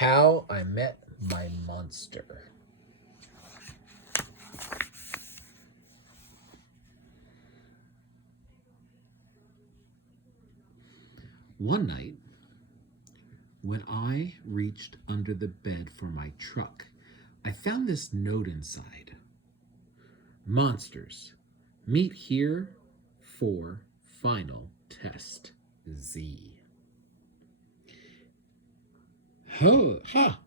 How I Met My Monster. One night, when I reached under the bed for my truck, I found this note inside. Monsters, meet here for final test Z. Oh,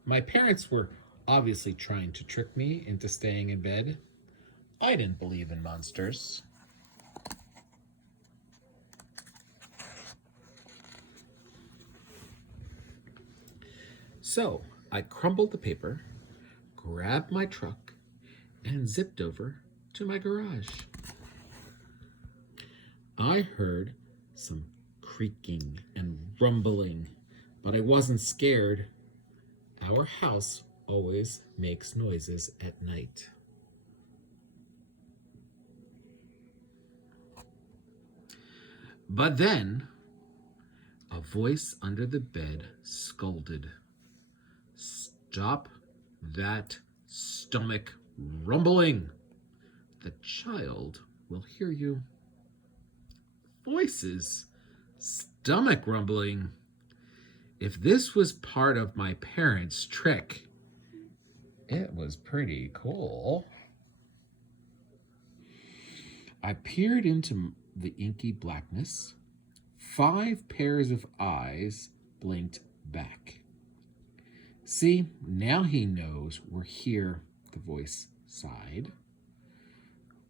my parents were obviously trying to trick me into staying in bed. I didn't believe in monsters. So I crumbled the paper, grabbed my truck, and zipped over to my garage. I heard some creaking and rumbling, but I wasn't scared. Our house always makes noises at night. But then a voice under the bed scolded, "Stop that stomach rumbling. The child will hear you." Voices, stomach rumbling. If this was part of my parents' trick, it was pretty cool. I peered into the inky blackness. 5 pairs of eyes blinked back. "See, now he knows we're here," the voice sighed.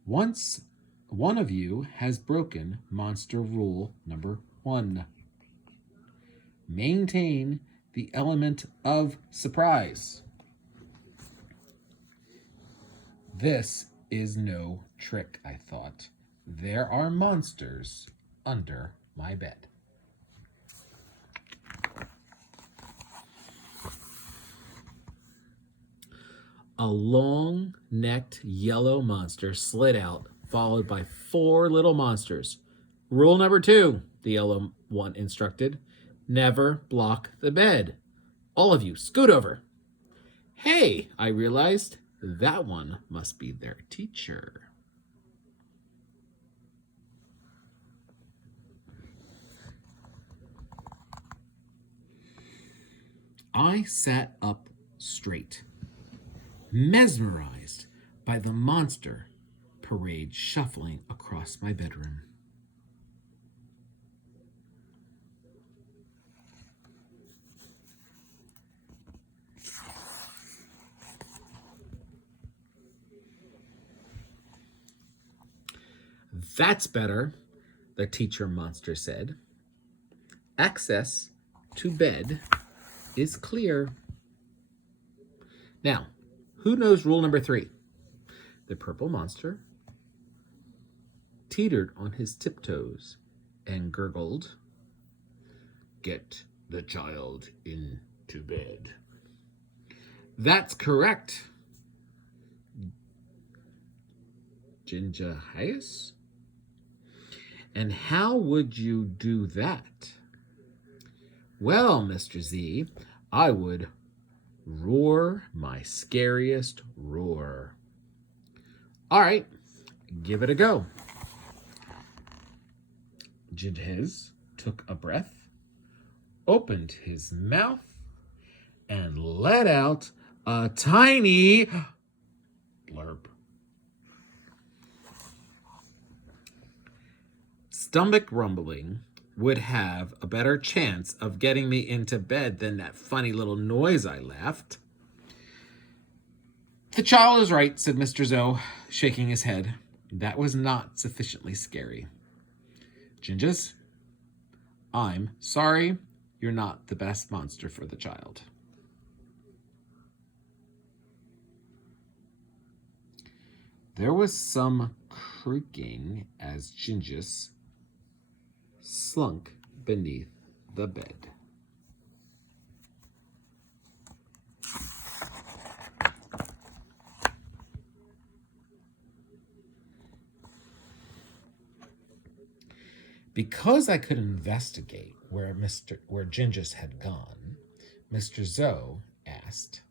"Once one of you has broken monster rule number 1. Maintain the element of surprise." This is no trick, I thought. There are monsters under my bed. A long-necked yellow monster slid out, followed by 4 little monsters. "Rule number 2, the yellow one instructed. Never block the bed. All of you, scoot over." Hey, I realized, that one must be their teacher. I sat up straight, mesmerized by the monster parade shuffling across my bedroom. "That's better," the teacher monster said. "Access to bed is clear." Now, who knows rule number 3? The purple monster teetered on his tiptoes and gurgled, "Get the child into bed." "That's correct, Ginger Hayes." "And how would you do that?" "Well, Mr. Z, I would roar my scariest roar." "All right, give it a go." Ginger Hayes took a breath, opened his mouth, and let out a tiny blurb. Stomach rumbling would have a better chance of getting me into bed than that funny little noise I left. "The child is right," said Mr. Zoe, shaking his head. "That was not sufficiently scary. Gingers, I'm sorry, you're not the best monster for the child." There was some creaking as Gingers slunk beneath the bed. Because I could investigate where Gingers had gone, Mr. Zoe asked.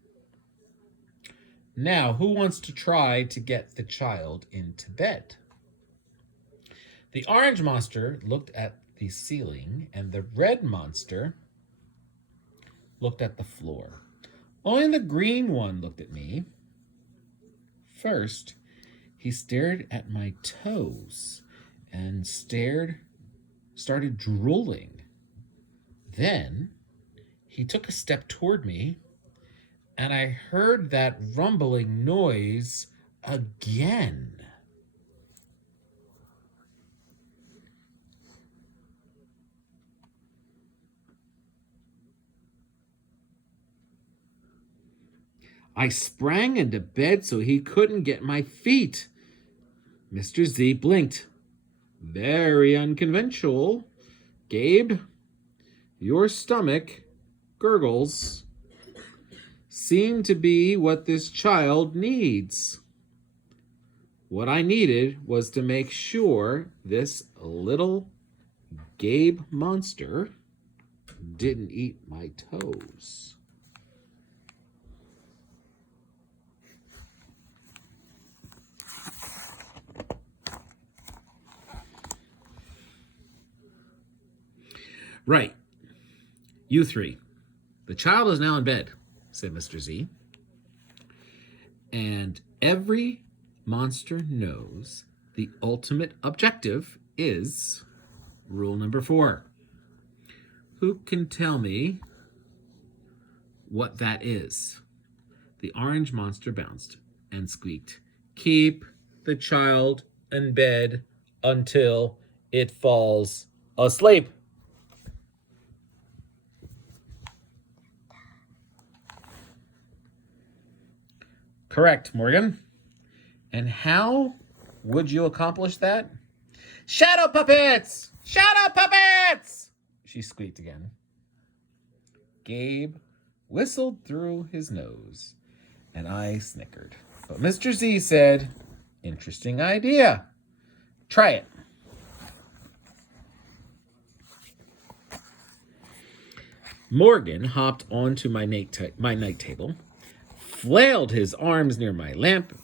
Now, who wants to try to get the child into bed? The orange monster looked at the ceiling, and the red monster looked at the floor. Only the green one looked at me. First, he stared at my toes and started drooling. Then he took a step toward me, and I heard that rumbling noise again. I sprang into bed so he couldn't get my feet. Mr. Z blinked. Very unconventional, Gabe. Your stomach gurgles seem to be what this child needs. What I needed was to make sure this little Gabe monster didn't eat my toes. Right. You three. The child is now in bed, said Mr. Z. And every monster knows the ultimate objective is rule number 4. Who can tell me what that is? The orange monster bounced and squeaked, keep the child in bed until it falls asleep. Correct, Morgan. And how would you accomplish that? Shadow puppets! Shadow puppets! She squeaked again. Gabe whistled through his nose, and I snickered. But Mr. Z said, interesting idea. Try it. Morgan hopped onto my night table, flailed his arms near my lamp.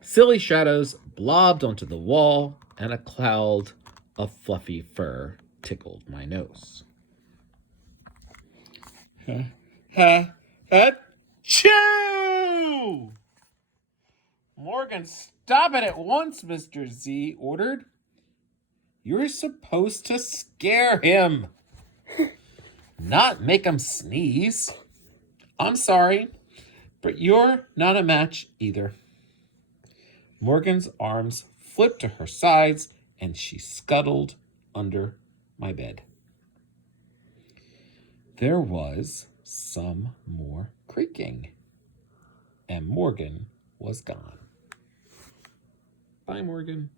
Silly shadows blobbed onto the wall, and a cloud of fluffy fur tickled my nose. Achoo! Morgan, stop it at once, Mr. Z ordered. You're supposed to scare him, not make him sneeze. I'm sorry, but you're not a match either. Morgan's arms flipped to her sides, and she scuttled under my bed. There was some more creaking, and Morgan was gone. Bye, Morgan.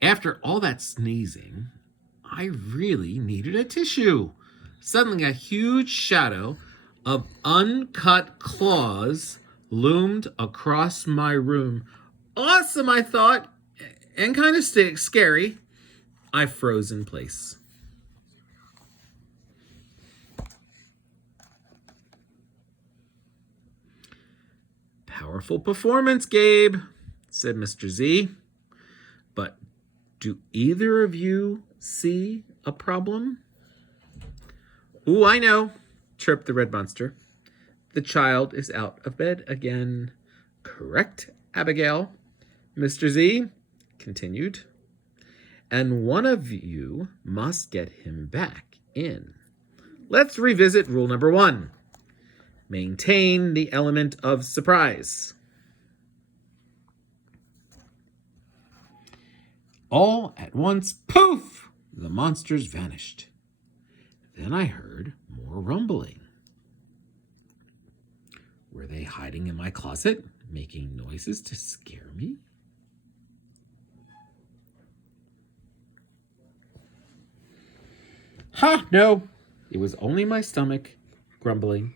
After all that sneezing, I really needed a tissue. Suddenly, a huge shadow of uncut claws loomed across my room. Awesome, I thought, and kind of scary. I froze in place. Powerful performance, Gabe, said Mr. Z. But do either of you see a problem? Ooh, I know, chirped the red monster. The child is out of bed again. Correct, Abigail. Mr. Z continued. And one of you must get him back in. Let's revisit rule number 1. Maintain the element of surprise. All at once, poof! The monsters vanished. Then I heard more rumbling. Were they hiding in my closet, making noises to scare me? Ha! No, it was only my stomach grumbling.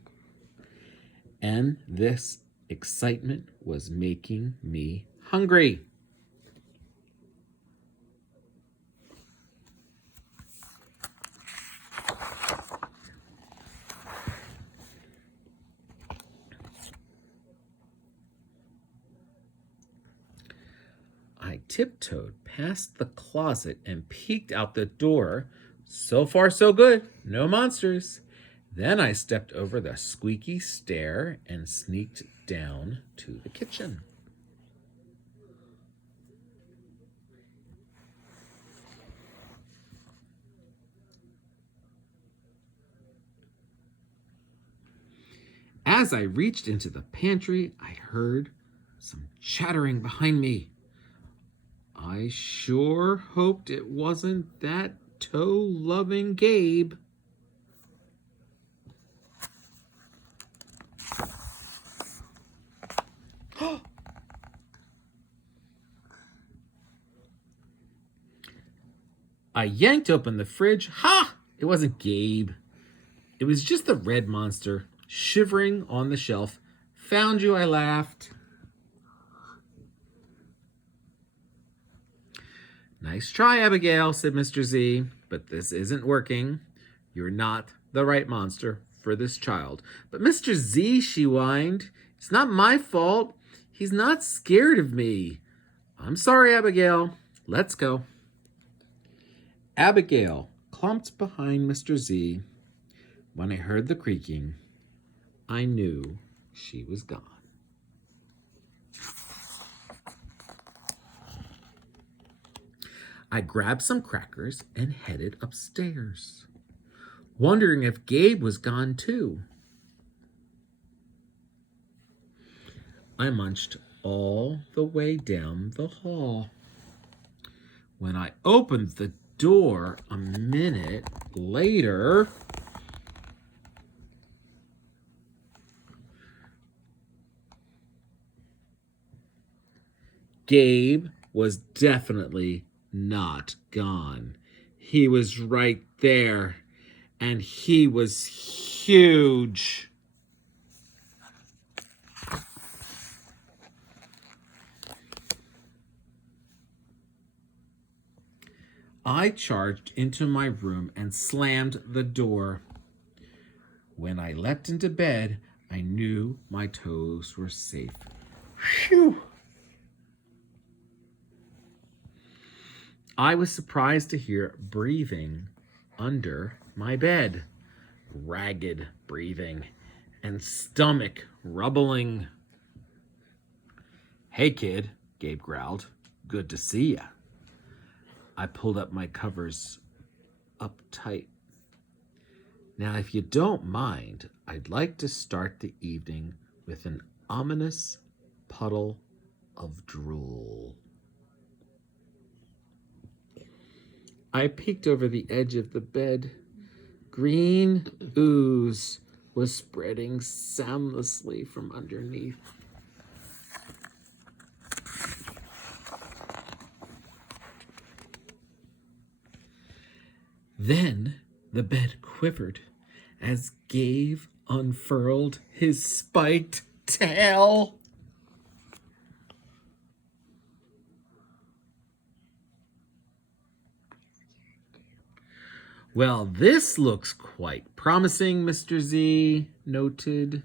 And this Excitement was making me hungry. I tiptoed past the closet and peeked out the door. So far, so good. No monsters. Then I stepped over the squeaky stair and sneaked down to the kitchen. As I reached into the pantry, I heard some chattering behind me. I sure hoped it wasn't that toe-loving Gabe. I yanked open the fridge. Ha! It wasn't Gabe. It was just the red monster, shivering on the shelf. Found you, I laughed. Nice try, Abigail, said Mr. Z, but this isn't working. You're not the right monster for this child. But Mr. Z, she whined, it's not my fault. He's not scared of me. I'm sorry, Abigail. Let's go. Abigail clumped behind Mr. Z. When I heard the creaking, I knew she was gone. I grabbed some crackers and headed upstairs, wondering if Gabe was gone too. I munched all the way down the hall. When I opened the door a minute later, Gabe was definitely not gone. He was right there, and he was huge. I charged into my room and slammed the door. When I leapt into bed, I knew my toes were safe. Phew! I was surprised to hear breathing under my bed. Ragged breathing and stomach rumbling. Hey, kid, Gabe growled. Good to see ya. I pulled up my covers up tight. Now, if you don't mind, I'd like to start the evening with an ominous puddle of drool. I peeked over the edge of the bed. Green ooze was spreading soundlessly from underneath. Then the bed quivered as Gabe unfurled his spiked tail. Well, this looks quite promising, Mr. Z noted.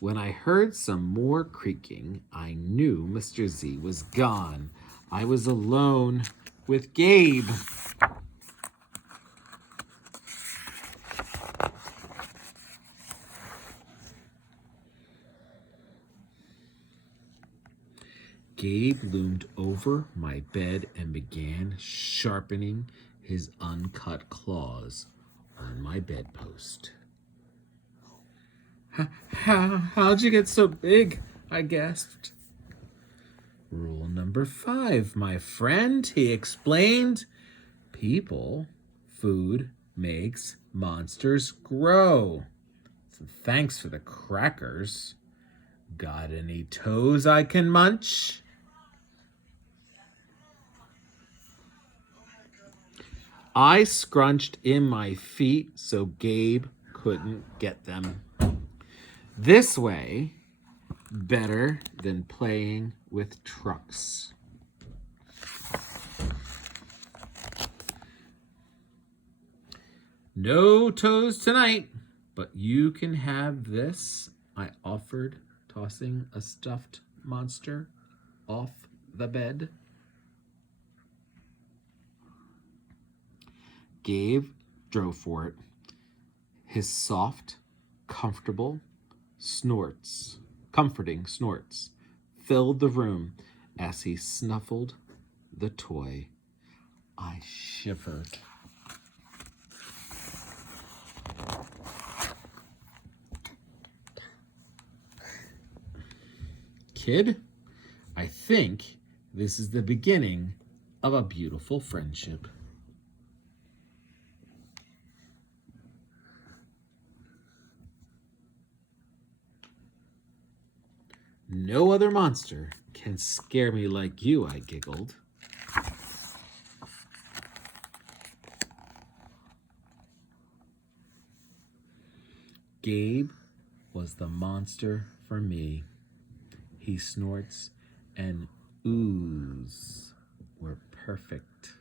When I heard some more creaking, I knew Mr. Z was gone. I was alone with Gabe. Gabe loomed over my bed and began sharpening his uncut claws on my bedpost. How'd you get so big? I gasped. Rule number 5, my friend, he explained. People, food makes monsters grow. So thanks for the crackers. Got any toes I can munch? I scrunched in my feet so Gabe couldn't get them. This way, better than playing with trucks. No toes tonight, but you can have this, I offered, tossing a stuffed monster off the bed. Gabe drove for it. His soft, comforting snorts filled the room as he snuffled the toy. I shivered. Kid, I think this is the beginning of a beautiful friendship. No other monster can scare me like you, I giggled. Gabe was the monster for me. He snorts and oohs were perfect.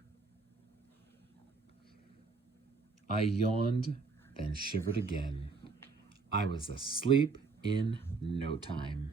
I yawned, then shivered again. I was asleep in no time.